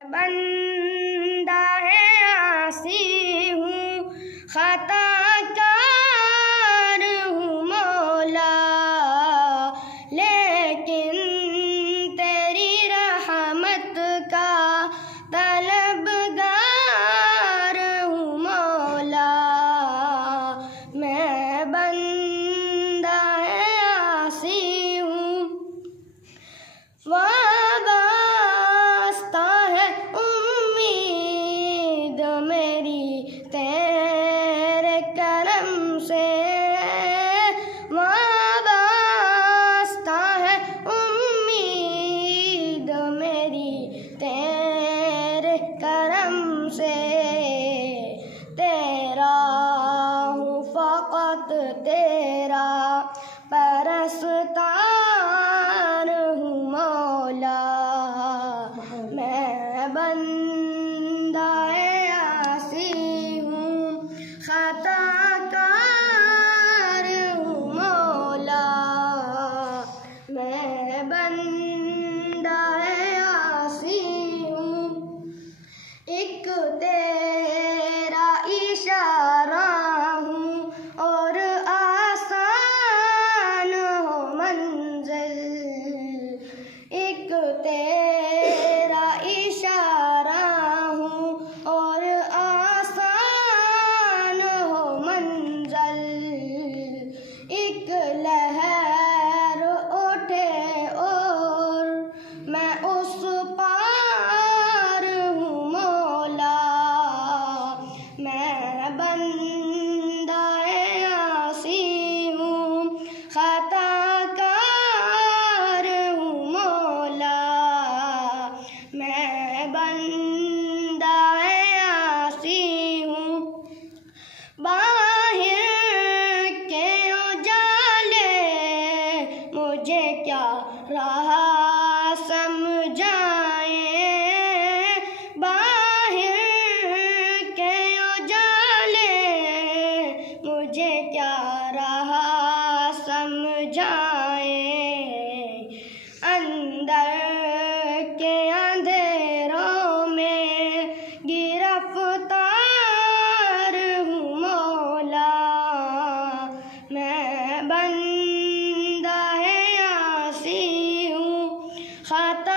बंदा है आसी हूँ, खताकार हूँ मौला, लेकिन तेरी रहमत का तलबगार हूँ मौला। मैं बंदा है आसी हूँ, वाबस्ता है उम्मीद मेरी तेरे करम से, वाबस्ता है उम्मीद मेरी तेरे करम से। तेरा हूँ फ़क़त तेरा परस्तार हूँ मौला। मैं बंदा आसी हूँ, खताकार हूँ मौला। मैं बंदा आसी हूँ, एक तेरा इशारा हूँ और आसान हो मंज़िल। एक तेरा इशारा हूँ और आसान हो मंज़िल। एक लहर उठे और मैं उस पार हूँ मौला। मैं बंदा आसी हूँ, खताकार हूँ मौला। मैं बंदा आसी हूँ, बाहिर के उजाले मुझे क्या राह समझाए, बाहिर के उजाले मुझे क्या राह समझाए। अंदर के अंधेरों में गिरफ्तार हूँ मौला। मैं बंदा आसी हूँ, खता